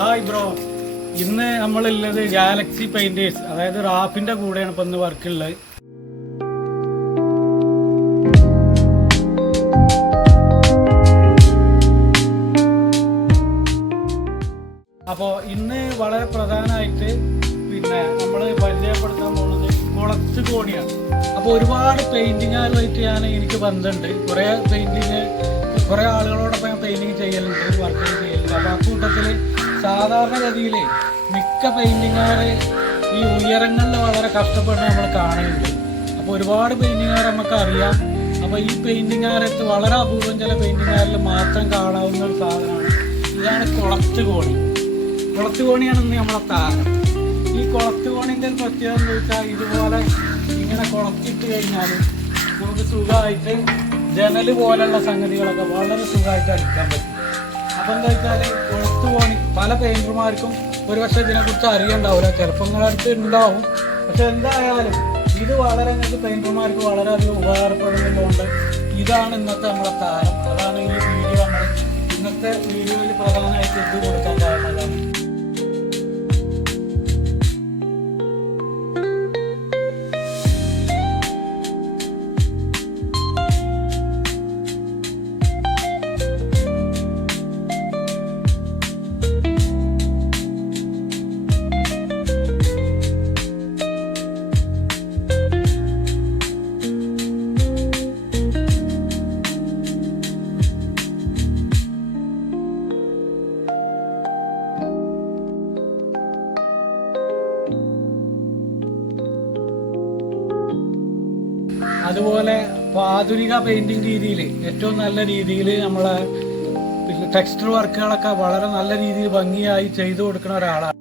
Hi bro, ഇന്ന് നമ്മളുള്ളത് Galaxy painters, അതായത് റാഫിന്റെ കൂടെയാണ് ഇപ്പൊ ഇന്ന് വർക്ക് ഉള്ളത്. അപ്പോൾ ഇന്ന് വളരെ പ്രധാനമായിട്ട് നമ്മൾ പരിചയപ്പെടുത്താൻ പോകുന്നത് കുളത്ത് കോണിയാണ്. അപ്പോൾ ഒരുപാട് പെയിന്റിങ്ങുകാരുമായിട്ട് എനിക്ക് ബന്ധമുണ്ട്. കുറേ ആളുകളോടൊപ്പം ഞാൻ പെയിന്റിങ് ചെയ്യലുണ്ട്, വർക്ക് ചെയ്യലുണ്ട്. അപ്പോൾ ആ കൂട്ടത്തിൽ സാധാരണഗതിയിൽ മിക്ക പെയിന്റിങ്ങുകാർ ഈ ഉയരങ്ങളിൽ വളരെ കഷ്ടപ്പെടുന്ന നമ്മൾ കാണുന്നുണ്ട്. അപ്പോൾ ഒരുപാട് പെയിന്റിങ്ങുകാർ നമുക്ക് അറിയാം. അപ്പോൾ ഈ പെയിന്റിങ്ങുകാരത്ത് വളരെ അപൂർവം ചില പെയിന്റിങ്ങുകാരിൽ മാത്രം കാണാവുന്ന ഒരു സാധനമാണ്. ഇതാണ് കുളത്ത് കോണി. കുളത്ത് കോണിയാണ് ഇന്ന് നമ്മളെ താരം. ഈ കുളത്ത് കോണിൻ്റെ പ്രത്യേകത എന്ന് വെച്ചാൽ ഇതുപോലെ ഇങ്ങനെ കുളത്തിട്ട് കഴിഞ്ഞാൽ നമുക്ക് സുഖമായിട്ട് ജനൽ പോലുള്ള സംഗതികളൊക്കെ വളരെ സുഖമായിട്ട് അടിക്കാൻ പറ്റും. അപ്പം എന്താ വെച്ചാൽ കുളത്ത് കോണി പല പെയിൻറ്റർമാർക്കും ഒരുപക്ഷെ ഇതിനെക്കുറിച്ച് അറിയണ്ടാവില്ല, ചിലപ്പോൾ നിങ്ങളുടെ അടുത്ത് ഉണ്ടാവും. പക്ഷെ എന്തായാലും ഇത് വളരെ നിങ്ങൾക്ക് പെയിൻറ്റർമാർക്ക് വളരെയധികം ഉപകാരപ്പെടുന്നതുകൊണ്ട് ഇതാണ് ഇന്നത്തെ നമ്മളെ താരം. അതാണ് ഈ വീഡിയോ ഇന്നത്തെ വീഡിയോയിൽ പ്രധാനമായിട്ട് ഇത് കൊടുക്കാൻ കാരണം. അതുപോലെ ആധുനിക പെയിന്റിങ് രീതിയിൽ ഏറ്റവും നല്ല രീതിയിൽ നമ്മളെ ടെക്സ്റ്റർ വർക്കുകളൊക്കെ വളരെ നല്ല രീതിയിൽ ഭംഗിയായി ചെയ്തു കൊടുക്കുന്ന ഒരാളാണ്.